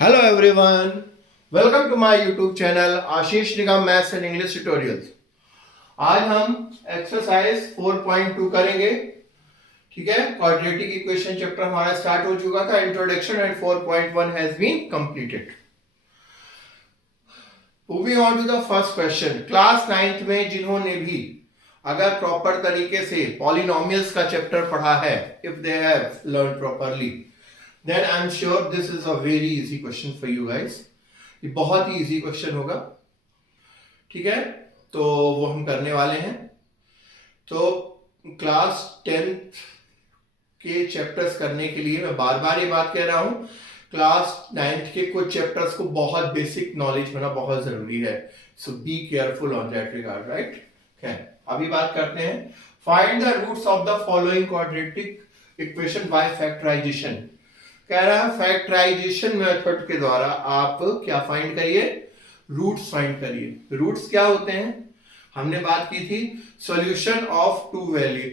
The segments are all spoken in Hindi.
Hello everyone, welcome to my YouTube channel Ashish Nigam maths and English tutorials. आज हम एक्सरसाइज 4.2 करेंगे। ठीक है, क्वाड्रेटिक इक्वेशन चैप्टर हमारा स्टार्ट हो चुका था, introduction, and 4.1 has been completed. Moving on to the first question. Class 9th में जिन्होंने भी अगर प्रॉपर तरीके से पॉलिनोमियल्स का चैप्टर पढ़ा है, if they have learn properly, then I'm sure this is a very easy question for you guys। ये बहुत ही इजी क्वेश्चन होगा। ठीक है, तो वो हम करने वाले हैं। तो क्लास 10th के चैप्टर्स करने के लिए मैं बार बार ये बात कह रहा हूं, क्लास 9th के कुछ चैप्टर्स को बहुत बेसिक नॉलेज होना बहुत जरूरी है। So be careful on that regard, right. अभी बात करते हैं। Find the roots of the following quadratic equation by factorization. कह रहा है फैक्टराइजेशन मेथड के द्वारा आप क्या फाइंड करिए, रूट्स फाइंड करिए। रूट्स क्या होते हैं, हमने बात की थी solution of two value,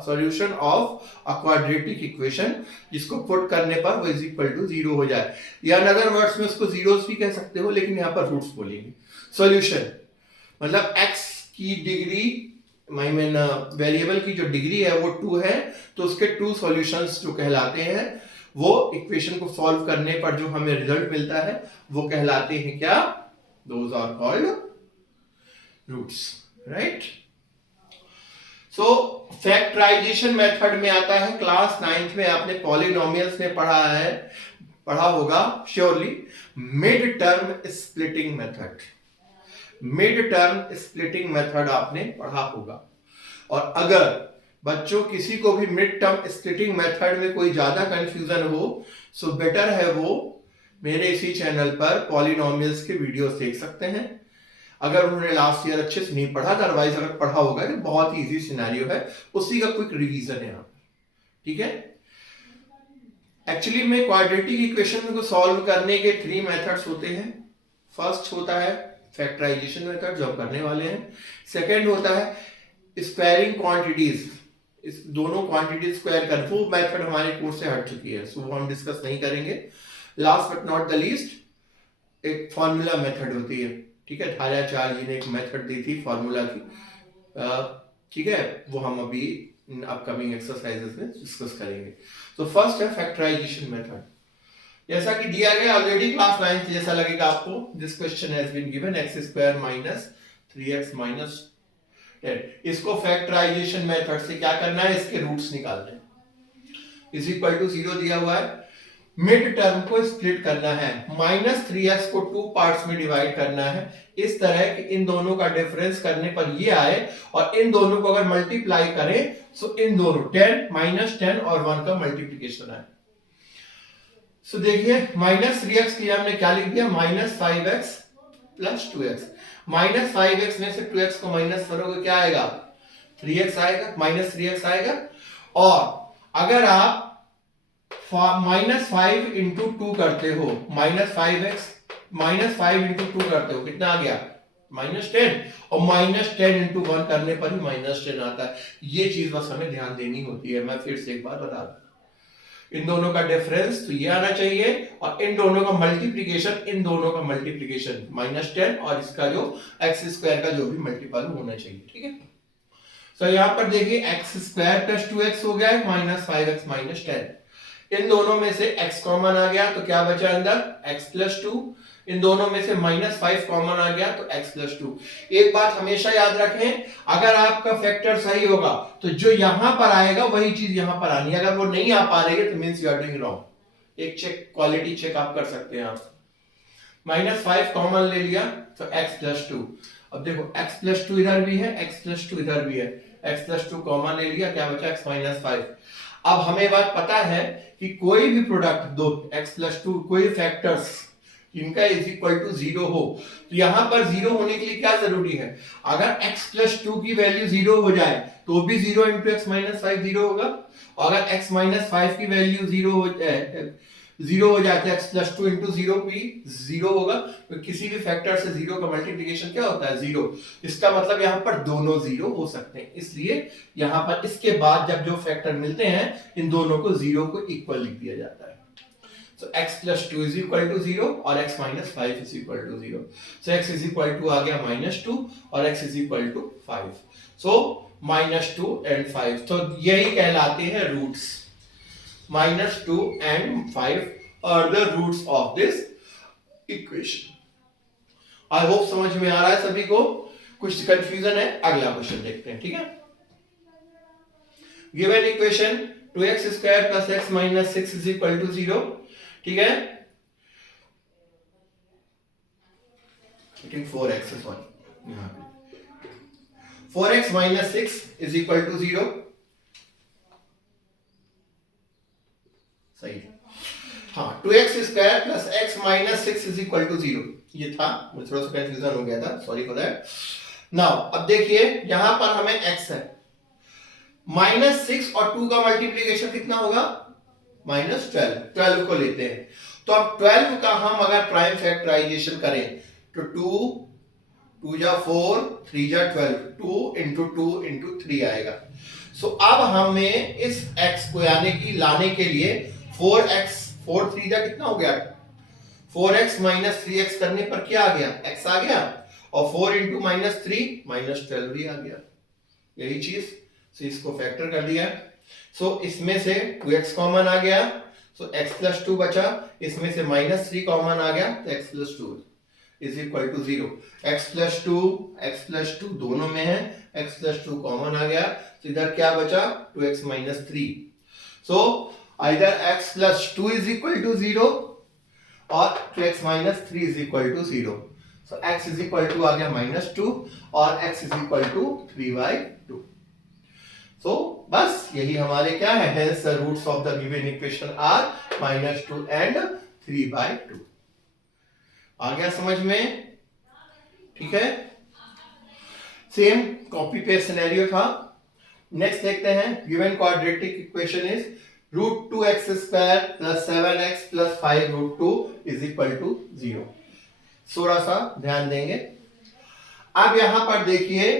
solution of a quadratic equation जिसको पुट करने पर वो इज इक्वल टू 0 हो जाए, या अदर वर्ड्स में उसको जीरोस भी कह सकते हो, लेकिन यहां पर रूट्स बोलेंगे। सॉल्यूशन मतलब x की डिग्री, आई मीन वेरिएबल की जो डिग्री है वो 2 है, तो उसके 2 सॉल्यूशंस जो कहलाते हैं वो इक्वेशन को सॉल्व करने पर जो हमें रिजल्ट मिलता है वो कहलाते हैं क्या, those are called roots, right. So factorisation method में आता है, क्लास 9th में आपने पॉलिनोमियल्स में पढ़ा होगा surely, mid term splitting method. Mid term splitting method आपने पढ़ा होगा। और अगर बच्चों किसी को भी मिड टर्म स्प्लिटिंग मेथड में कोई ज्यादा कंफ्यूजन हो, सो बेटर है वो मेरे इसी चैनल पर पॉलिनोमियल्स के वीडियोस देख सकते हैं, अगर उन्होंने लास्ट ईयर अच्छे से नहीं पढ़ा। अदरवाइज अगर पढ़ा होगा तो बहुत ही इजी सिनेरियो है, उसी का क्विक रिवीजन है यहाँ पर। ठीक है, एक्चुअली में क्वाड्रेटिक इक्वेशन को सॉल्व करने के 3 मेथड्स होते हैं। फर्स्ट होता है फैक्टराइजेशन मेथड जो हम करने वाले हैं। सेकेंड होता है स्क्वायरिंग क्वांटिटीज, इस दोनों क्वांटिटी स्क्वायर कर, वो मेथड हमारे कोर्स से हट चुकी है, सो वो हम डिस्कस नहीं करेंगे। Last but not the least एक फॉर्मूला मेथड होती है। ठीक है, धाराचार्य जी ने एक मेथड दी थी फॉर्मूला की, ठीक है, वो हम अभी अपकमिंग एक्सरसाइजेस में डिस्कस करेंगे। तो फर्स्ट है फैक्टराइजेशन मेथड, जैसा कि दिया गया ऑलरेडी क्लास 9th जैसा लगेगा आपको। This question has been given x² - 3x - 10। इसको फैक्टराइजेशन मेथड से क्या करना है, इसके रूट्स निकालने हैं। इज इक्वल टू 0 दिया हुआ है, मिड टर्म को स्प्लिट करना है, -3x को 2 पार्ट्स में डिवाइड करना है, इस तरह कि इन दोनों का डिफरेंस करने पर ये आए, और इन दोनों को अगर मल्टीप्लाई करें सो इन दोनों 10 -10 और 1 का मल्टीप्लिकेशन आए। सो देखिए -3x के लिए हमने क्या लिख दिया, -5x + 2x। -5x में से 2x को माइनस करोगे क्या आएगा, 3x आएगा, -3x आएगा। और अगर आप -5 × 2 करते हो, -5x -5 × 2 करते हो, कितना आ गया, -10, और -10 × 1 करने पर ही -10 आता है। ये चीज बस हमें ध्यान देनी होती है। मैं फिर से एक बार बता दूं, इन दोनों का डिफरेंस तो ये आना चाहिए, और इन दोनों का मल्टीप्लिकेशन, इन दोनों का मल्टीप्लिकेशन -10, और इसका जो x² का जो भी मल्टीपल होना चाहिए। ठीक है, तो यहां पर देखिए x² + 2x हो गया है, -5x - 10। इन दोनों में से x कॉमन आ गया तो क्या बचा अंदर, x + 2। इन दोनों में से -5 कॉमन आ गया तो x + 2। एक बात हमेशा याद रखें, अगर आपका फैक्टर सही होगा तो जो यहां पर आएगा वही चीज यहां पर आनी है। अगर वो नहीं आ पा रही है तो means you are doing wrong. एक चेक, क्वालिटी चेक आप कर सकते हैं। आप -5 कॉमन ले लिया तो x + 2। अब देखो x + 2 इधर भी है, x + 2 इधर भी है, x + 2 कॉमन ले लिया, क्या बचा, x - 5। अब हमें बात पता है कि कोई भी प्रोडक्ट दो x + 2, कोई फैक्टर्स इनका इज इक्वल टू 0 हो, तो यहां पर 0 होने के लिए क्या जरूरी है, अगर x + 2 की वैल्यू 0 हो जाए तो भी 0 × x - 5 0 होगा, और अगर x - 5 की वैल्यू 0 हो जाए तो x + 2 × 0 भी 0 होगा। तो किसी भी फैक्टर से 0 का मल्टीप्लिकेशन क्या होता है, 0। इसका मतलब यहां पर दोनों 0 हो सकते हैं, इसलिए यहां पर इसके बाद जब जो फैक्टर मिलते हैं इन दोनों को 0 को इक्वल लिख दिया जाता है। So x plus 2 is equal to 0 और x minus 5 is equal to 0. So x is equal to आ गया -2 और x is equal to 5. So -2 and 5. तो यही कहलाते हैं roots. -2 and 5 are the roots of this equation. I hope समझ में आ रहा है सभी को. कुछ कंफ्यूजन है? अगला क्वेश्चन देखते हैं. ठीक है. Given equation 2x square plus x minus 6 is equal to 0. ठीक है. I think 4x is 1. 4x minus 6 is equal to 0. सही. हाँ, 2x square plus x minus 6 is equal to 0. ये था, मुझे थोड़ा सा कंफ्यूजन हो गया था, सॉरी फॉर दैट. नाउ अब देखिए यहां पर हमें x है, -6 और 2 का मल्टीप्लीकेशन कितना होगा? -12. 12 को लेते हैं. तो अब 12 का हम अगर प्राइम फैक्टराइजेशन करें तो 2 जा 4, 3 जा 12, 2 into 2 into 3 आएगा. सो अब हमें इस x को यानी कि लाने के लिए 4 3 जा कितना हो गया? 4x minus 3x करने पर क्या आ गया? x आ गया और 4 into -3 -12 भी आ गया. यही चीज. सो इसको फैक्टर कर दिया. सो इसमें से 2x कॉमन आ गया. सो x plus 2 बचा. इसमें से -3 कॉमन आ गया तो x plus 2 is equal to 0. x plus 2 दोनों में है. x plus 2 कॉमन आ गया तो इधर क्या बचा? 2x minus 3. So either x plus 2 is equal to 0 और 2x minus 3 is equal to 0. So x is equal to आ गया -2 और x is equal to 3/2. So, बस यही हमारे क्या है? Hence the roots of the given equation are -2 and 3/2. आ गया समझ में? ठीक है. सेम कॉपी पेस्ट सिनेरियो था. नेक्स्ट देखते हैं. Given quadratic equation is √2x square plus 7x plus 5 √2 is equal to 0. थोड़ा सा ध्यान देंगे. अब यहां पर देखिए,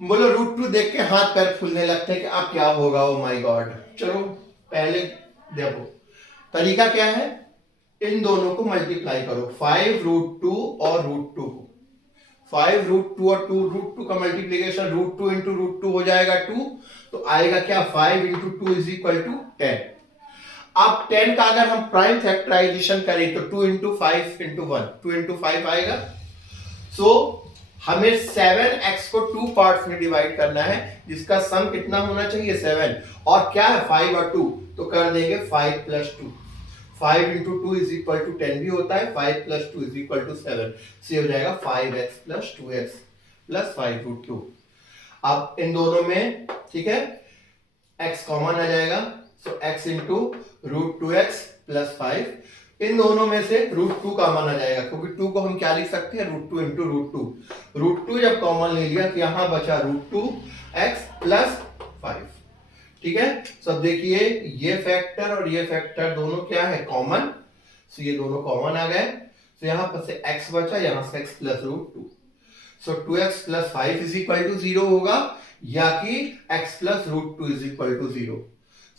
बोलो √2 देख के हाथ पैर फूलने लगते हैं कि अब क्या होगा. Oh my God. चलो पहले देखो तरीका क्या है. इन दोनों को मल्टीप्लाई करो. 5 √2 और √2 को. 5 √2 और 2 √2 का मल्टीप्लीकेशन √2 into √2 हो जाएगा 2. तो आएगा क्या? 5 into 2 is equal to 10. अब 10 का अगर हम प्राइम फैक्टराइजेशन करें तो 2 into 5 into 1, 2 into 5 आएगा. सो हमें 7x को 2 पार्ट्स में डिवाइड करना है जिसका सम कितना होना चाहिए? 7. और क्या है? 5 और 2. तो कर देंगे 5 plus 2. 5 into 2 is equal to 10 भी होता है. 5 plus 2 is equal to 7. से हो जाएगा 5x plus 2x plus 5 √2. अब इन दोनों में ठीक है x कॉमन आ जाएगा. सो x into √2x plus 5. इन दोनों में से √2 कॉमन आ जाएगा क्योंकि 2 को हम क्या लिख सकते हैं? √2 into √2. √2 जब कॉमन ले लिया तो यहां बचा √2x plus 5. ठीक है. सब देखिए ये फैक्टर और ये फैक्टर दोनों क्या है? कॉमन. सो ये दोनों कॉमन आ गए. तो यहां पर से x बचा, यहां से x plus √2. So 2x plus 5 is equal to 0 होगा या कि x plus √2 is equal to 0.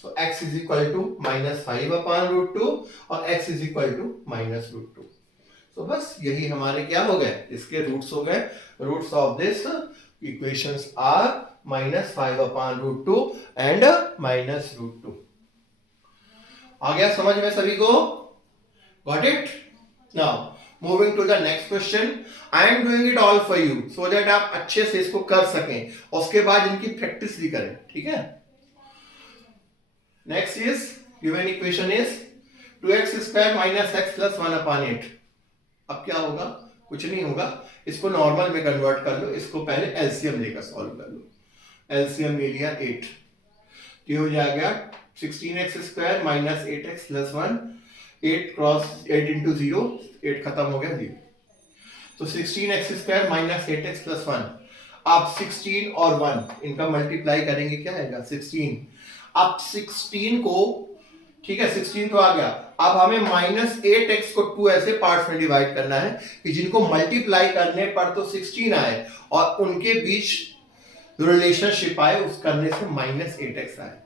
So x is equal to -5 upon √2 और x is equal to -√2. So बस यही हमारे क्या हो गए? इसके रूट्स हो गए. Roots of this equations are -5 upon √2 and -√2. आ गया समझ में सभी को? Got it? Now moving to the next question. I am doing it all for you so that आप अच्छे से इसको कर सकें और उसके बाद इनकी प्रैक्टिस भी करें. ठीक है. Next is given equation is 2x square minus x plus 1 upon 8. अब क्या होगा? कुछ नहीं होगा. इसको नॉर्मल में कन्वर्ट कर लो. इसको पहले एलसीएम लेकर सॉल्व कर लो. एलसीएम ले लिया 8. ये हो जाएगा 16x square minus 8x plus 1. 8 cross 8 into 0. 8 खत्म हो गया 0. तो 16x square minus 8x plus 1. आप 16 और 1 इनका मल्टीप्लाई करेंगे क्या आएगा? 16. अब 16 को ठीक है 16 तो आ गया. अब हमें -8x को 2 ऐसे पार्ट्स में डिवाइड करना है कि जिनको मल्टीप्लाई करने पर तो 16 आए और उनके बीच रिलेशनशिप आए उस करने से -8x आए.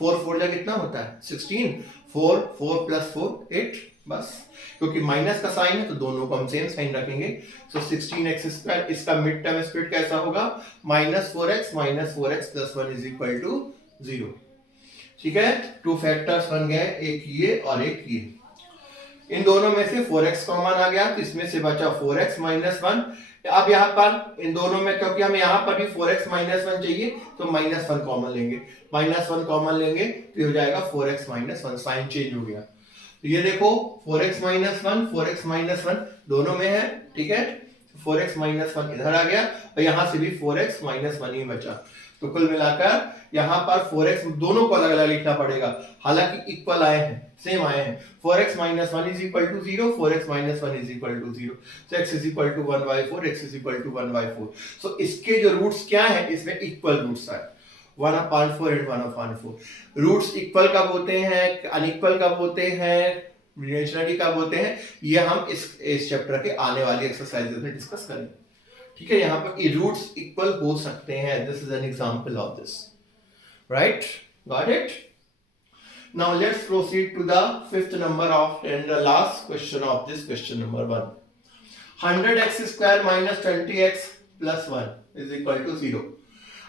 4 4 जा कितना होता है 16, 4 4 प्लस 4 8, बस क्योंकि माइनस का साइन है तो दोनों को हम सेम साइन रखेंगे। सो 16x², इसका मिड टर्म स्प्लिट कैसा होगा, -4x plus 1 is equal to 0। ठीक है, टू फैक्टर्स बन गए, एक ये और एक ये। इन दोनों में से 4x कॉमन आ गया तो इसमें से बचा 4x माइनस 1। अब यहाँ पर इन दोनों में, क्योंकि हमें यहाँ पर भी 4x माइनस 1 चाहिए तो -1 कॉमन लेंगे, -1 कॉमन लेंगे तो हो जाएगा 4x माइनस 1, साइन चेंज हो गया। तो ये देखो 4x माइनस 1 4x माइनस 1 दोनों में है। ठीक है, 4x माइनस 1 इधर आ गया और यहाँ से भी 4x माइनस 1 ही बचा। तो कुल मिलाकर यहाँ पर 4x दोनों को अलग अलग लिखना पड़ेगा, हालांकि इक्वल आए हैं, सेम आए हैं। 4x minus 1 is equal to 0, 4x minus 1 is equal to 0, so x is equal to 1/4, x is equal to 1/4। So इसके जो रूट्स क्या है, इसमें इक्वल रूट्स है, 1/4 एंड 1/4। रूट्स इक्वल कब होते हैं, अनइक्वल कब होते हैं, इमेजिनरी कब होते हैं, ये हम इस चैप्टर के आने वाली एक्सरसाइजेस में डिस्कस करेंगे। ठीक है, यहाँ पर रूट्स इक्वल हो सकते हैं, this is an example of this, right, got it. Now let's proceed to the fifth number of and the last question of this question number 1. 100x² minus 20x plus 1 is equal to 0.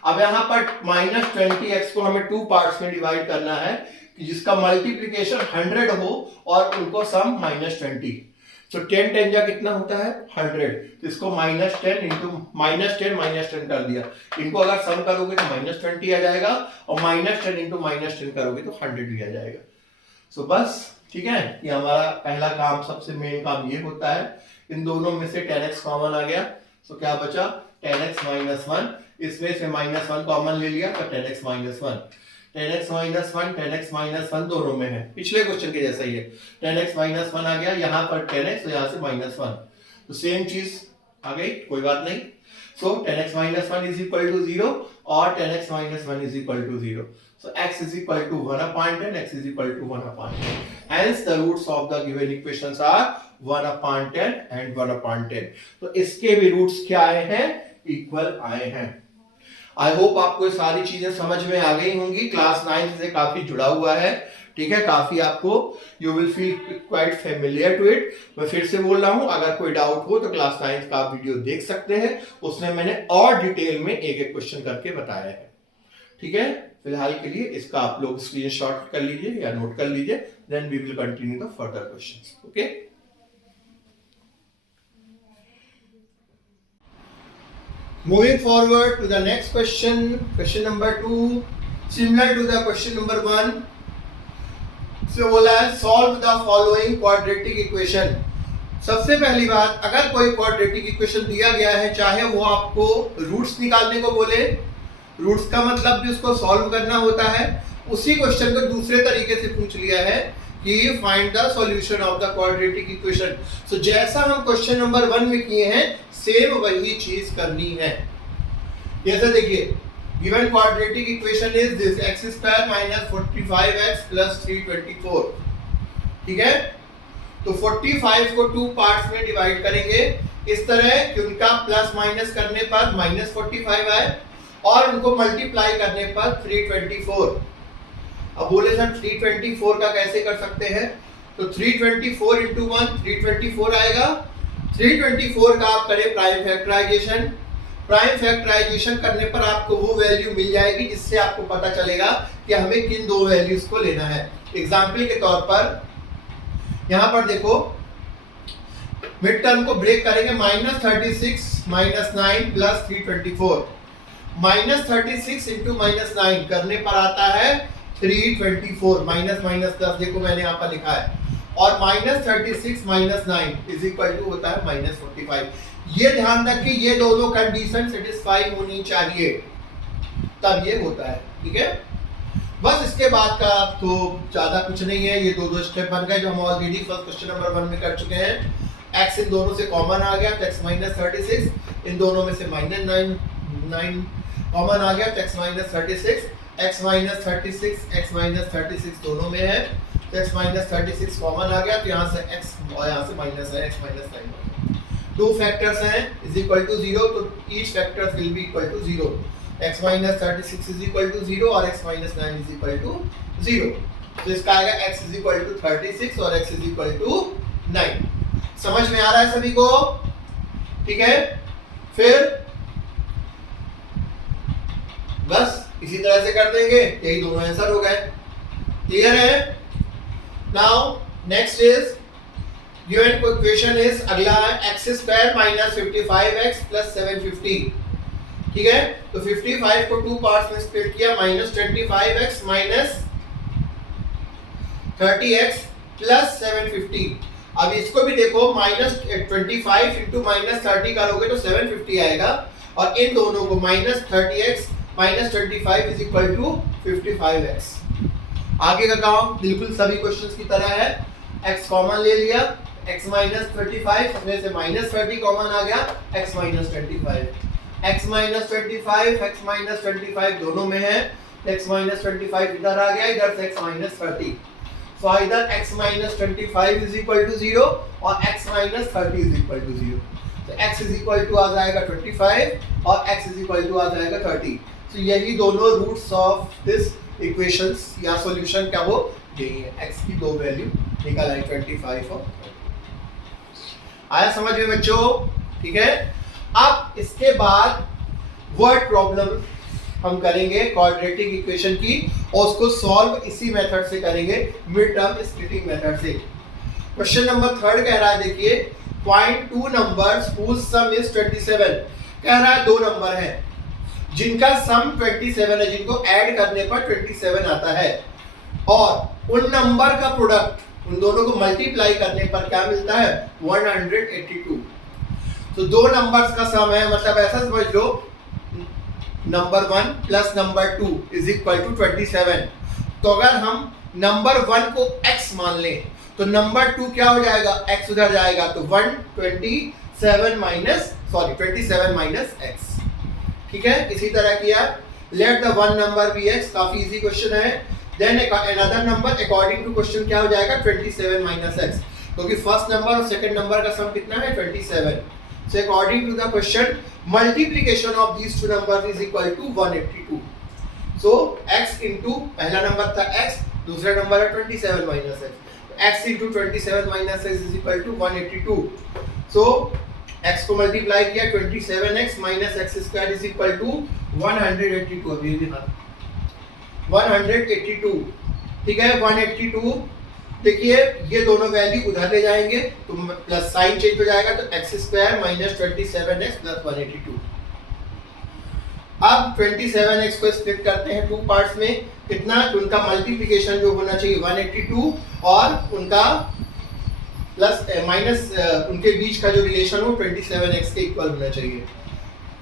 अब यहाँ पर -20x को हमें 2 पार्ट्स में डिवाइड करना है कि जिसका मल्टीप्लिकेशन 100 हो और उनको सम -20। तो 10 10 जा कितना होता है 100, तो इसको -10 इंटू -10 कर दिया। इनको अगर सम करोगे तो -20 आ जाएगा और -10 इंटू -10 करोगे तो 100 भी आ जाएगा। सो बस ठीक है, ये हमारा पहला काम, सबसे मेन काम ये होता है। इन दोनों में से 10x कॉमन आ गया, सो क्या बचा 10x माइनस 1, इसमें से -1 कॉमन ले लिया तो 10x minus 1, 10x minus 1 10x minus 1 दोनों में है, पिछले क्वेश्चन के जैसा ही है। 10x माइनस 1 आ गया, यहाँ पर 10x तो यहाँ से -1, तो सेम चीज आ गई, कोई बात नहीं। So 10x minus 1 is equal to 0 और 10x minus 1 is equal to 0। So x is equal to 1/10, x is equal to 1/10. Hence the roots of the given equations are 1/10 and 1/10. तो इसके भी रूट्स क्या आए हैं, इक्वल आए हैं। आई होप आपको सारी चीजें समझ में आ गई होंगी, क्लास 9 से काफी जुड़ा हुआ है। ठीक है, काफी आपको you will feel quite familiar to it. मैं फिर से बोल रहा हूं, अगर कोई डाउट हो तो क्लास 9 का आप वीडियो देख सकते हैं, उसमें मैंने और डिटेल में एक एक क्वेश्चन करके बताया है। ठीक है, फिलहाल के लिए इसका आप लोग स्क्रीनशॉट कर लीजिए या नोट कर लीजिए, then we will continue the further questions. Okay, moving forward to the next question, question number 2, similar to the question number 1। से बोला है solve the following quadratic equation. सबसे पहली बात, अगर कोई क्वाड्रेटिक इक्वेशन दिया गया है, चाहे वो आपको रूट्स निकालने को बोले, रूट्स का मतलब भी उसको सॉल्व करना होता है, उसी क्वेश्चन को दूसरे तरीके से पूछ लिया है कि find the solution of the quadratic equation. So जैसा हम क्वेश्चन नंबर 1 में किए हैं, सेम वही चीज करनी है। जैसे देखिए, given quadratic equation is this x² - 45x + 324। ठीक है, तो 45 को 2 पार्ट्स में डिवाइड करेंगे इस तरह कि उनका प्लस माइनस करने पर -45 आए और उनको मल्टीप्लाई करने पर 324। अब बोले सर 324 का कैसे कर सकते हैं, तो 324 इंटू 1 324 आएगा। 324 का आप करें प्राइम फैक्टराइजेशन, प्राइम फैक्टराइजेशन करने पर आपको वो वैल्यू मिल जाएगी जिससे आपको पता चलेगा कि हमें किन दो वैल्यूज को लेना है। एग्जाम्पल के तौर पर यहां पर देखो, मिड टर्म को ब्रेक करेंगे, -36 - 9 + 324, -36 इंटू -9 करने पर आता है 324, माइनस माइनस प्लस, देखो मैंने यहाँ पर लिखा है, और -36 - 9 इज इक्वल टू होता है -45। ये ध्यान रखिए, ये दोनों कंडीशन सेटिस्फाई होनी चाहिए, तब ये होता है। ठीक है, बस इसके बाद का तो ज्यादा कुछ नहीं है, ये दो स्टेप बन गए जो हम ऑलरेडी फर्स्ट क्वेश्चन नंबर 1 में कर चुके हैं। x इन दोनों से कॉमन आ गया तो x -36, इन दोनों में से -9 कॉमन आ गया तो x -36, x -36 दोनों में है तो x -36 कॉमन आ गया तो यहाँ से x और यहाँ से माइनस है, x -9। 2 फैक्टर्स हैं इज इक्वल टू 0, तो each factors will be equal to 0। x minus 36 is equal to 0 और x minus 9 is equal to 0। तो इसका आएगा x इज इक्वल टू 36 और x इज इक्वल टू 9। समझ में आ रहा है सभी को? ठीक है, फिर बस इसी तरह से कर देंगे, यही दोनों आंसर हो गए। क्लियर है? Now next is given equation is अगला है x square minus 55x plus 750। ठीक है, तो 55 को टू पार्ट्स में स्प्लिट किया, minus 25x minus 30x plus 750। अब इसको भी देखो, माइनस 25 इंटू माइनस 30 करोगे तो 750 आएगा, और इन दोनों को minus 30x minus 25 is equal to 55x। आगे का काम बिल्कुल सभी क्वेश्चंस की तरह है, x कॉमन ले लिया, x माइनस 35 इसमें से माइनस 30 कॉमन आ गया, x minus 25, x minus 25, x minus 25 दोनों में है, x माइनस 25 इधर आ गया, इधर से x माइनस 30। सो इधर x minus 25 is equal to 0 और x minus 30 is equal to 0। तो x इज इक्वल टू आ जाएगा 25 और x इज इक्वल टू आ जाएगा 30। तो यही दोनों रूट्स ऑफ दिस इक्वेशंस या सॉल्यूशन क्या वो यही है, x की दो वैल्यू निकल आई 25 और 30। आया समझ में बच्चों? ठीक है, अब इसके बाद वर्ड प्रॉब्लम हम करेंगे क्वाड्रेटिक इक्वेशन की, और उसको सॉल्व इसी मेथड से करेंगे, मिड टर्म स्प्लिटिंग मेथड से। क्वेश्चन नंबर 3 कह रहा है, देखिए, find two numbers whose sum is 27। कह रहा है दो नंबर है जिनका सम 27 है, जिनको ऐड करने पर 27 आता है, और उन नंबर का प्रोडक्ट उन दोनों को मल्टीप्लाई करने पर क्या मिलता है 182। तो दो नंबर्स का सम है, मतलब ऐसा समझ लो number 1 plus number 2 is equal to 27। तो अगर हम नंबर 1 को x मान लें तो नंबर 2 क्या हो जाएगा, x उधर जाएगा, तो 27 माइनस x। ठीक है, इसी तरह किया, let the one number be x, काफी इजी क्वेश्चन है। Then another number according to question क्या हो जाएगा 27 माइनस x, क्योंकि फर्स्ट नंबर और सेकंड नंबर का सम कितना है 27। So according to the question, multiplication of these two numbers is equal to 182. So x into पहला नंबर था x, दूसरा नंबर है 27 minus x. x into 27 minus x is equal to 182. So x को मल्टीप्लाई किया 27x minus x square is equal to 182। अभी भी हाँ 182। ठीक है, 182। देखिए ये दोनों वैल्यू उधर ले जाएंगे तो प्लस साइन चेंज हो जाएगा, तो x square minus 27x plus 182। अब 27x को स्प्लिट करते हैं टू पार्ट्स में, कितना, उनका मल्टीप्लिकेशन जो होना चाहिए 182 और उनका प्लस माइनस उनके बीच का जो रिलेशन हो 27x के इक्वल होना चाहिए।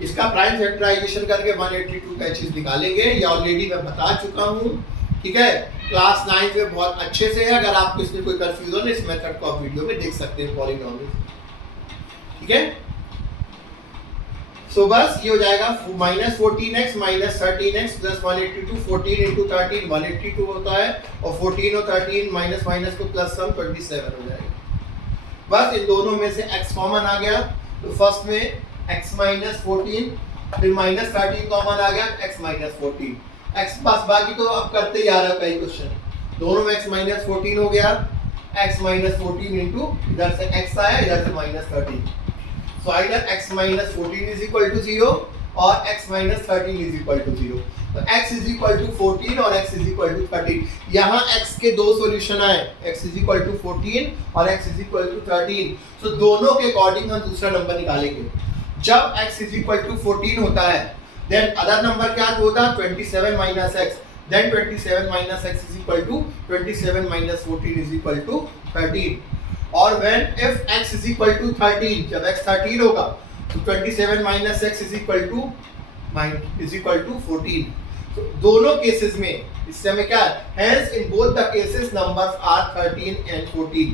इसका प्राइम फैक्टराइजेशन करके 182 का चीज निकालेंगे, ये ऑलरेडी मैं बता चुका हूँ। ठीक है, क्लास 9 में बहुत अच्छे से है, अगर आपको इसमें कोई कंफ्यूजन है इस मेथड को आप वीडियो में देख सकते हैं पॉलिनोमियल। ठीक है, सो बस ये हो जाएगा minus 14x minus 13x plus 182। 14 into 13 182 होता है, और 14 और 13 माइनस माइनस को प्लस सम 27 हो जाएगा। बस इन दोनों में से x कॉमन आ गया, तो फर्स्ट में x माइनस 14, फिर माइनस 13 कॉमन आ गया, x माइनस 14। x बस बाकी तो अब करते ही आ रहा है कई क्वेश्चन, दोनों में x माइनस 14 हो गया, x माइनस 14 इंटू इधर से x आया, इधर से minus 13। So either x minus 14 is equal to 0 और x minus 13 is equal to 0। तो x इज इक्वल टू 14 और x इज इक्वल टू 13। यहाँ x के दो सॉल्यूशन आए, x इज इक्वल टू 14 और x इज इक्वल टू 13। तो दोनों के अकॉर्डिंग हम दूसरा नंबर निकालेंगे। जब x इज इक्वल टू 14 होता है, देन अदर नंबर क्या होता है 27 minus x, then 27 minus x is equal to 27 minus 14 is equal to 13। और when if x is equal to 13, जब x 13 होगा तो 27 minus x is equal to 14। तो दोनों केसेस में इससे हमें क्या है, hence in both the cases numbers are 13 and 14।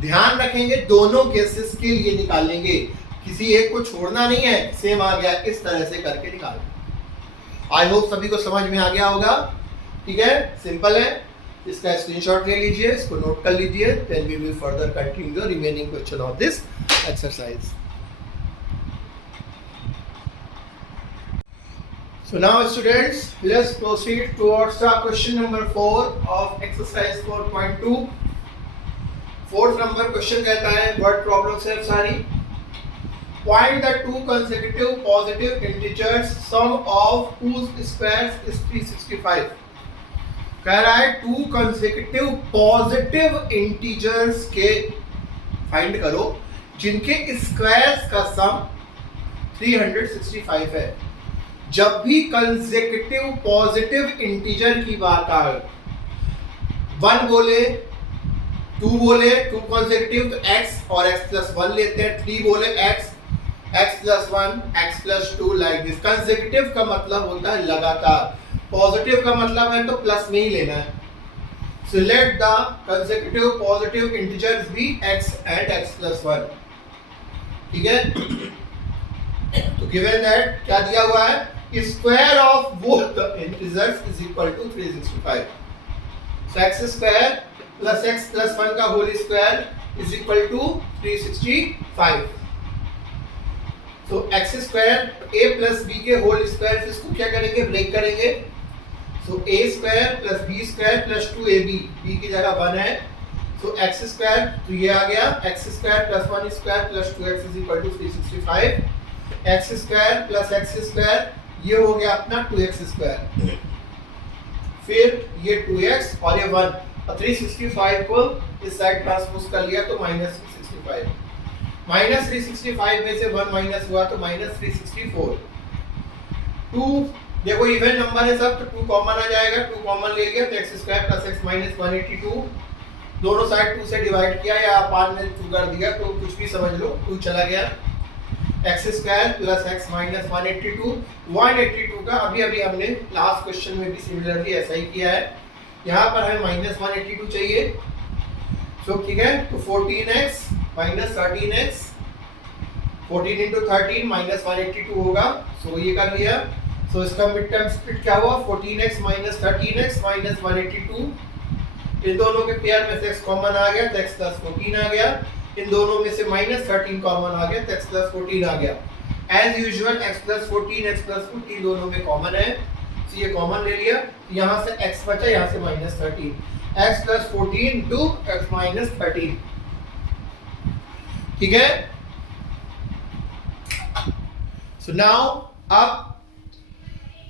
ध्यान रखेंगे दोनों केसेस के लिए निकालेंगे, किसी एक को छोड़ना नहीं है, सेम आ गया इस तरह से करके निकालेंगे। आई होप सभी को समझ में आ गया होगा। ठीक है, सिंपल है, इसका स्क्रीनशॉट ले लीजिए, इसको नोट कर लीजिए, then we will further continue the remaining question of this exercise. So now students, let's proceed towards the question number 4 of exercise 4.2. Fourth number question कहता है वर्ड प्रॉब्लम्स है सारी. Find the two consecutive positive integers, sum of whose squares is 365. कह रहा है टू consecutive positive integers के फाइंड करो जिनके स्क्वायर्स का सम 365 है. जब भी कंसेक्यूटिव पॉजिटिव इंटीजर की बात आए, 1 बोले 2 बोले 2 कंसेक्यूटिव तो x और x प्लस 1 लेते हैं. 3 बोले x plus 1 x plus 2 like this. Consecutive का मतलब होता है लगातार, पॉजिटिव का मतलब है तो प्लस में ही लेना है. So let the consecutive positive integers be x and x plus 1. ठीक है, तो गिवन दैट क्या दिया हुआ है, square of both the integers is equal to 365. So x square plus x plus 1 का whole square is equal to 365. So x square a plus b के होल स्क्वायर से इसको क्या करेंगे, ब्रेक करेंगे. So a square plus b square plus 2ab, b की जगह 1 है. सो x स्क्वायर तो ये आ गया x square plus 1 square plus 2x is equal to 365. x square plus x square ये हो गया अपना 2x स्क्वायर, फिर ये 2x और ये 1 और 365 को इस साइड ट्रांसपोज कर लिया तो माइनस 365. माइनस 365 में से 1 माइनस हुआ तो माइनस 364. 2 देखो इवन नंबर है सब तो 2 कॉमन आ जाएगा. 2 कॉमन ले गया तो x square plus x minus 182. दोनों साइड 2 से डिवाइड किया या अपान में 2 कर दिया तो कुछ भी समझ लो, 2 चला गया. x square plus x minus 182 का अभी हमने लास्ट क्वेश्चन में भी सिमिलरली ऐसा ही किया है. यहाँ पर हमें माइनस 182 चाहिए. सो ठीक है, तो 14x minus 13x, 14 into 13 minus 182 होगा. सो ये कर लिया. सो इसका मिड टर्म स्प्लिट क्या हुआ, 14x माइनस 13x माइनस 182. इन दोनों के पेयर में से x कॉमन आ गया तो x प्लस 14 आ गया. इन दोनों में से माइनस 13 कॉमन आ गया तो x प्लस 14 आ गया. एज यूजुअल x प्लस 14 दोनों में कॉमन है, तो ये कॉमन ले लिया. यहाँ से x बचा, यहाँ से minus 13, x plus 14 to x minus 13. ठीक है. सो नाउ अब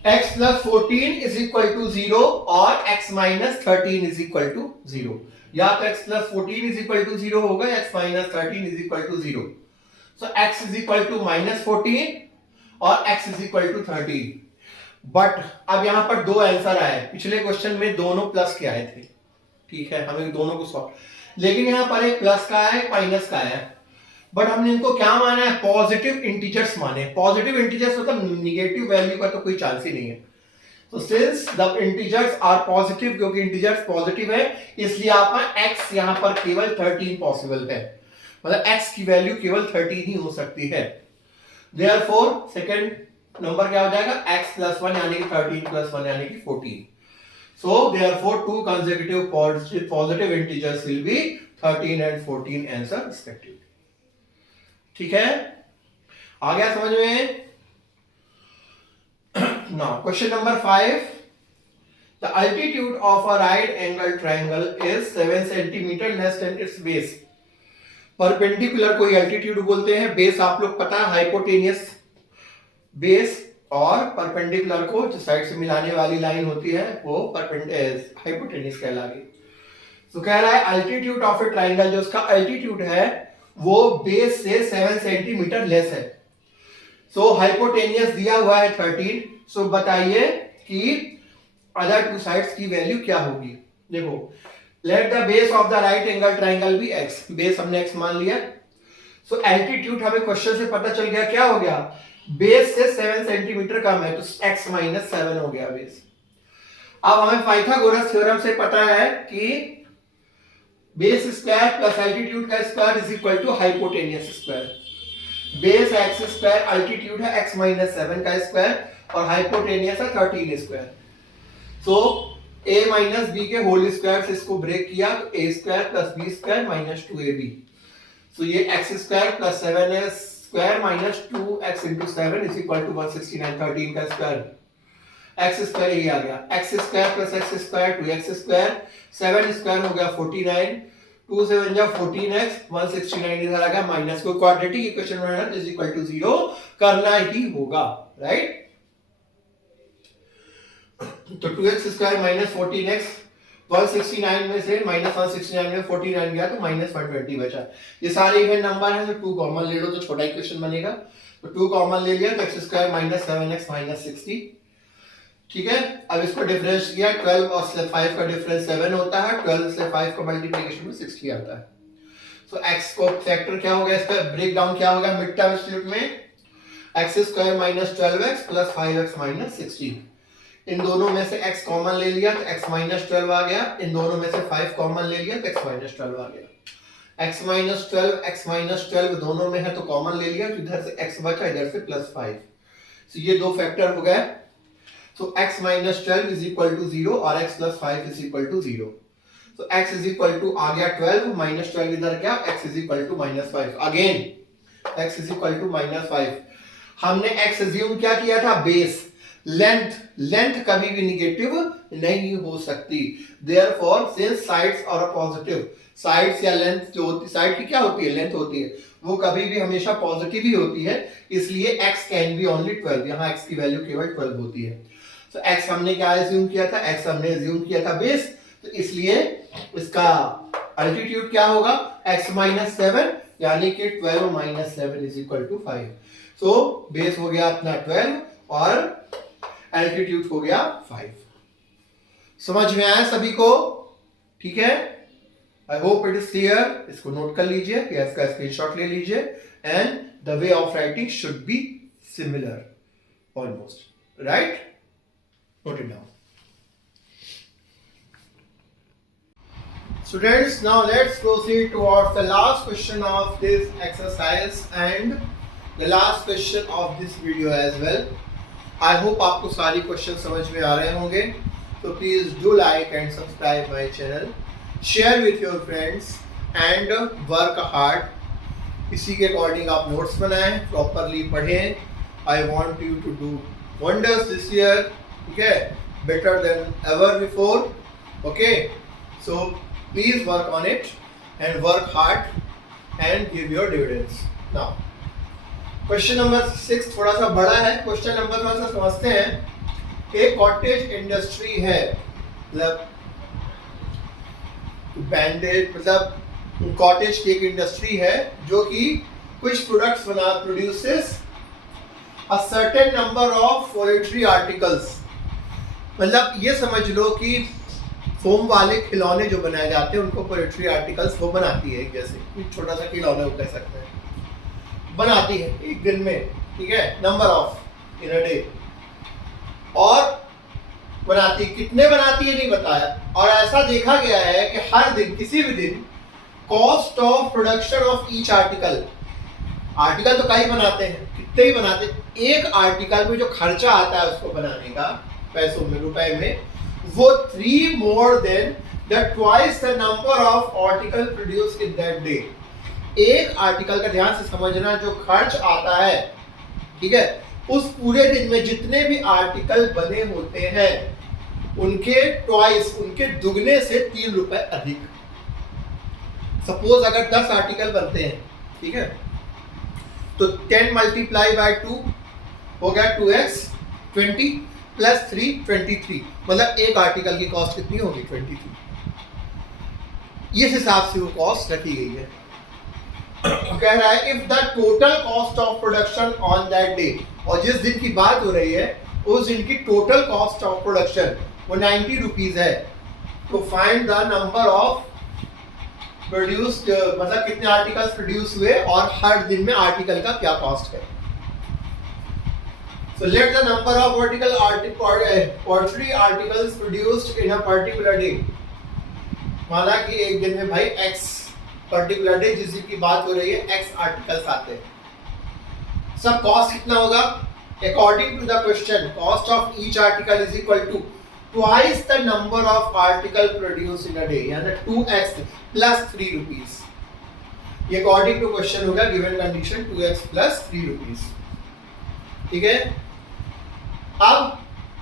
x plus 14 is equal to 0 और x minus 13 is equal to 0. या तो x plus 14 is equal to 0 होगा, x minus 13 is equal to 0. So x is equal to minus 14 और x is equal to 13. But अब यहां पर दो आंसर आए. पिछले क्वेश्चन में दोनों प्लस के आए थे. ठीक है, हमें दोनों को सॉल्व, लेकिन यहां पर एक प्लस का है एक माइनस का है. बट हमने इनको क्या माना है, पॉजिटिव इंटीजर्स माने. पॉजिटिव इंटीजर्स मतलब निगेटिव वैल्यू का तो कोई चांस ही नहीं है. तो since the integers are positive, क्योंकि इंटीजर्स पॉजिटिव है इसलिए आपका x यहां पर केवल 13 पॉसिबल है. मतलब x की वैल्यू केवल 13 ही हो सकती है. देयरफॉर सेकंड नंबर क्या हो जाएगा, x प्लस 1 यानी कि 13 प्लस 1 यानी कि 14. So therefore to consecutive positive integers will be 13 and 14 answer respectively. ठीक है, आ गया समझ में. Now question number 5. The altitude of a right angle triangle is 7 centimeter less than its base. Perpendicular को अल्टीट्यूड बोलते हैं. बेस आप लोग पता है हाइपोटेनियस बेस, और परपेंडिकुलर को जो साइड से मिलाने वाली लाइन होती है वो हाइपोटेनियस कहलाएगी. तो कह रहा है अल्टीट्यूड ऑफ ए ट्राइंगल, जो उसका अल्टीट्यूड है वो बेस से 7 सेंटीमीटर लेस है. सो हाइपोटेनियस दिया हुआ है 13. सो बताइए कि अदर टू साइड्स की वैल्यू क्या होगी. देखो, let the base of the right angle triangle be x. Base हमने x मान लिया. सो एल्टीट्यूड हमें क्वेश्चन से पता चल गया, क्या हो गया, बेस से 7 सेंटीमीटर कम है तो x माइनस 7 हो गया बेस. अब हमें पाइथागोरस थ्योरम से पता है कि बेस स्क्वायर प्लस एल्टीट्यूड का square is equal to hypotenuse square. Base x square, altitude है x माइनस 7 का स्क्वायर और हाइपोटेनियस है 13 square. So a minus b के होल स्क्वायर से इसको ब्रेक किया तो a square plus b square minus 2ab. So ये x square plus 7s square minus 2x into 7 is equal to 169, 13 का स्क्वायर. एक्स स्क्वायर यही आ गया, x square plus x square 2x², 7 square हो गया 49, 2 से 1 जा 14x, 169 इधर आ गया माइनस को क्वाड्रेटिक इक्वेशन में इज इक्वल टू 0 करना ही होगा, राइट। तो 2x² माइनस 14x, 169 में से माइनस 169 में 49 गया तो माइनस 120 बचा। ये सारे इवन नंबर हैं, तो 2 कॉमन ले लो तो छोटा इक्वेशन बनेगा। तो 2 कॉमन ले लिया तो x² माइनस 7x माइनस 60, ठीक है। अब इसको डिफरेंस किया, 12 और 5 का डिफरेंस 7 होता है, 12 से 5 का मल्टीप्लिकेशन में 60 आता है। तो x को फैक्टर क्या हो गया, इसका ब्रेक डाउन क्या होगा मिड टर्म स्प्लिट में, x² minus 12x plus 5x minus 60। इन दोनों में से x कॉमन ले लिया तो x माइनस 12 आ गया, इन दोनों में से 5 कॉमन ले लिया तो x माइनस 12 आ गया। x माइनस 12 x माइनस 12 दोनों में है तो कॉमन ले लिया, तो इधर से x बचा, इधर से प्लस 5। तो ये दो फैक्टर हो गए। तो x minus 12 is equal to 0 और x plus 5 is equal to 0। तो x इज इक्वल टू आ गया 12 माइनस 12 इधर क्या, x is equal to minus 5। Again x is equal to minus 5। हमने x अज्यूम क्या किया था, बेस। लेंथ कभी भी निगेटिव नहीं हो सकती, therefore since sides are positive, sides या लेंथ जो होती, साइड की क्या होती है, लेंथ होती है, वो कभी भी हमेशा पॉजिटिव ही होती है, इसलिए x कैन बी ओनली 12। यहाँ x की वैल्यू केवल 12 होती है। तो x हमने क्या अज्यूम किया था, x हमने अज्यूम किया था बेस, तो इसलिए इसका अल्टीट्यूड क्या होगा, x माइनस 7, यानी कि 12 minus 7 is equal to 5। So base हो गया अपना 12 और एल्टीट्यूड हो गया 5। समझ में आया सभी को, ठीक है। I hope it is clear. इसको नोट कर लीजिए या इसका स्क्रीनशॉट ले लीजिए, and the way of writing should be similar almost, right. Note it down. Students, now let's proceed towards the last question of this exercise and the last question of this video as well. I hope आपको सारी क्वेश्चन समझ में आ रहे होंगे। तो please do like and subscribe my channel, share with your friends and work hard. इसी के अकॉर्डिंग आप नोट्स बनाएं, प्रॉपरली पढ़ें। I want you to do wonders this year, ठीक है, better than ever before, okay. So please work on it and work hard and give your dividends. Now question number 6 थोड़ा सा बड़ा है, क्वेश्चन नंबर थोड़ा सा समझते हैं। एक कॉटेज इंडस्ट्री है, मतलब बैंडेड, मतलब कॉटेज की एक इंडस्ट्री है जो कि कुछ products produces a certain number of poetry articles. मतलब ये समझ लो कि फोम वाले खिलौने जो बनाए जाते हैं उनको पोएट्री आर्टिकल्स वो बनाती है, जैसे छोटा सा खिलौने वो कह सकते हैं, बनाती है एक दिन में, ठीक है, number of in a day. और बनाती कितने बनाती है नहीं बताया, और ऐसा देखा गया है कि हर दिन किसी भी दिन cost of production of each article तो कई बनाते हैं, कितने ही बनाते हैं, एक आर्टिकल में जो खर्चा आता है उसको बनाने का पैसों में, रुपए में, वो 3 more than the twice the number of article produced in that day। एक आर्टिकल का ध्यान से समझना, जो खर्च आता है, ठीक है, उस पूरे दिन में जितने भी आर्टिकल बने होते हैं उनके ट्वाइस, उनके दुगने से 3 रुपए अधिक। सपोज अगर 10 आर्टिकल बनते हैं, ठीक है, तो 10 मल्टीप्लाई बाय 2 हो गया 2x, 20 प्लस 3 23, मतलब एक आर्टिकल की कॉस्ट कितनी होगी 23। इस हिसाब से वो कॉस्ट रखी गई है। कह रहा है if the total cost of production on that day, और जिस दिन की बात हो रही है उस दिन की टोटल कॉस्ट ऑफ प्रोडक्शन वो 90 रुपीज है, तो find the number of produced, मतलब कितने आर्टिकल्स प्रोड्यूस हुए और हर दिन में आर्टिकल का क्या कॉस्ट है। So let the number of poetry articles produced in a particular day। माना कि एक दिन में भाई x पर्टिकुलर डे जिस दिन की बात हो रही है x आर्टिकल्स आते हैं, सब कॉस्ट कितना होगा, according to the question cost of each article is equal to twice the number of article produce in a day, यानी 2x प्लस 3 रुपीज। ये अकॉर्डिंग टू क्वेश्चन होगा, given condition 2x plus 3 rupees, ठीक है। अब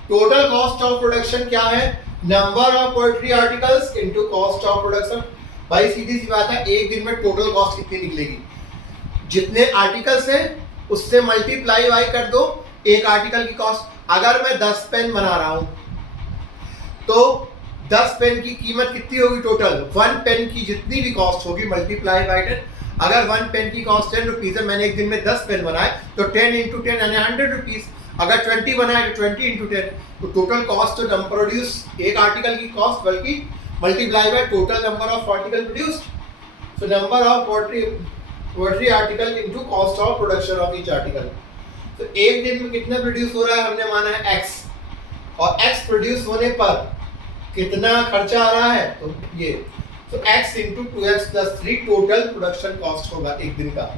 टोटल कॉस्ट ऑफ प्रोडक्शन क्या है, number of poetry articles into cost of production. भाई सीधी सी बात है, एक दिन में टोटल कॉस्ट कितनी निकलेगी, जितने आर्टिकल्स हैं उससे मल्टीप्लाई वाई कर दो एक आर्टिकल की कॉस्ट। अगर मैं 10 पेन बना रहा हूं तो 10 पेन की कीमत कितनी होगी टोटल, 1 पेन की जितनी भी कॉस्ट होगी मल्टीप्लाई बाय 10। अगर 1 पेन की कॉस्ट 10 रुपीज है, मैंने एक दिन में 10 पेन बनाए तो 10 इंटू 10 यानी 100 रुपीज। अगर 20 बनाए तो 20 इंटू 10, तो टोटल कॉस्ट तो नंबर प्रोड्यूस एक आर्टिकल की कॉस्ट बल्कि multiply by total number of article produced. So number of poetry article into cost of production of each article. तो एक दिन में कितना प्रोड्यूस हो रहा है हमने माना है x, और x प्रोड्यूस होने पर कितना खर्चा आ रहा है, तो ये तो x into 2x plus 3 total production cost होगा एक दिन का।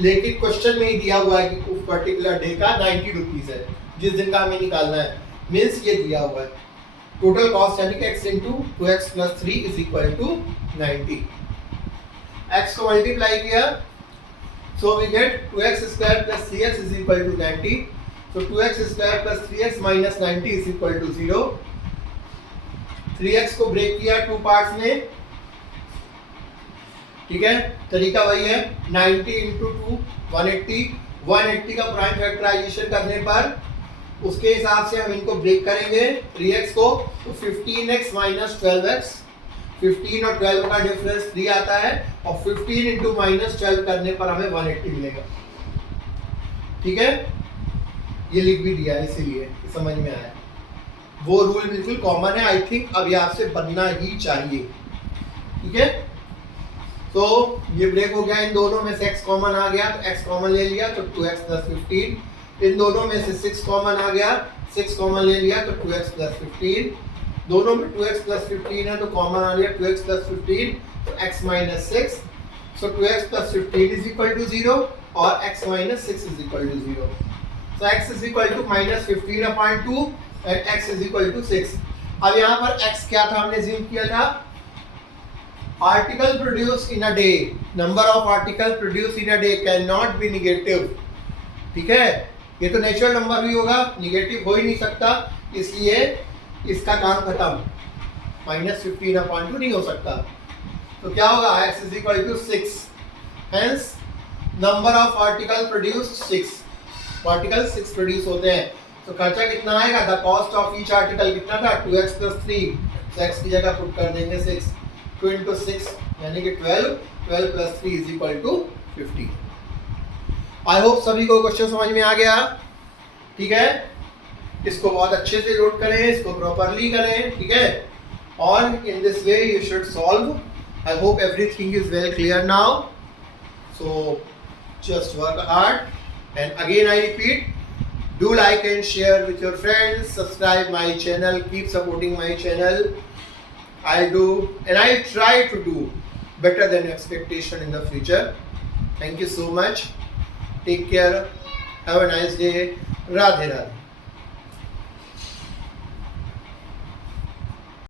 लेकिन क्वेश्चन में ही दिया हुआ है कि उस पर्टिकुलर डे का 90 रुपीज है, जिस दिन का हमें निकालना है, मीन्स ये दिया हुआ है टोटल कॉस्ट यानी कि x into 2x plus 3 is equal to 90। x को मल्टीप्लाई किया so we get 2x square plus 3x is equal to 90. So 2x square plus 3x minus 90 is equal to 0. 3x को ब्रेक किया 2 पार्ट्स में, ठीक है, तरीका वही है 90 इंटू 2 180 का प्राइम फैक्टराइजेशन करने पर उसके हिसाब से हम इनको ब्रेक करेंगे 3x को, तो 15x माइनस 12x, 15 और 12 का डिफरेंस 3 आता है, और 15 इंटू माइनस 12 करने पर हमें 180 मिलेगा। ठीक है, ये लिख भी दिया है इसीलिए समझ में आया। वो रूल बिल्कुल कॉमन है, आई थिंक अब ये आपसे बनना ही चाहिए। ठीक है, तो ये ब्रेक हो गया, इन दोनों में से x कॉमन आ गया तो x कॉमन ले लिया तो 2x प्लस 15, इन दोनों में से 6 कॉमन आ गया, 6 कॉमन ले लिया तो 2x प्लस 15, दोनों में 2x प्लस 15 है तो कॉमन आ गया 2x प्लस 15 तो x minus 6, so 2x plus 15 is equal to 0 और x minus 6 is equal to 0। So x is equal to minus 15 upon 2 and x is equal to 6। अब यहाँ पर x क्या था, हमने जिम किया था article produce in a day, number of article produce in a day can not be negative. ठीक है, ये तो नेचुरल नंबर भी होगा, निगेटिव हो ही नहीं सकता, इसलिए इसका काम खत्म, माइनस 15 अपॉन 2 नहीं हो सकता। तो क्या होगा, x is equal to 6, hence number of article produced 6, article 6 produce होते हैं। तो खर्चा कितना आएगा, the cost of each article कितना था 2x प्लस 3, तो x की जगह पुट कर देंगे 6, 2 इंटू 6 यानी कि 12, 12 plus 3 is equal to 50। I hope सभी को क्वेश्चन समझ में आ गया। ठीक है, इसको बहुत अच्छे से नोट करें, इसको प्रॉपरली करें, ठीक है, और in this way you should solve. I hope everything is well clear now, so just work hard and again I repeat, do like and share with your friends, subscribe my channel, keep supporting my channel. I do and I try to do better than expectation in the future. Thank you so much, take care, have a nice day, Radhe Radhe।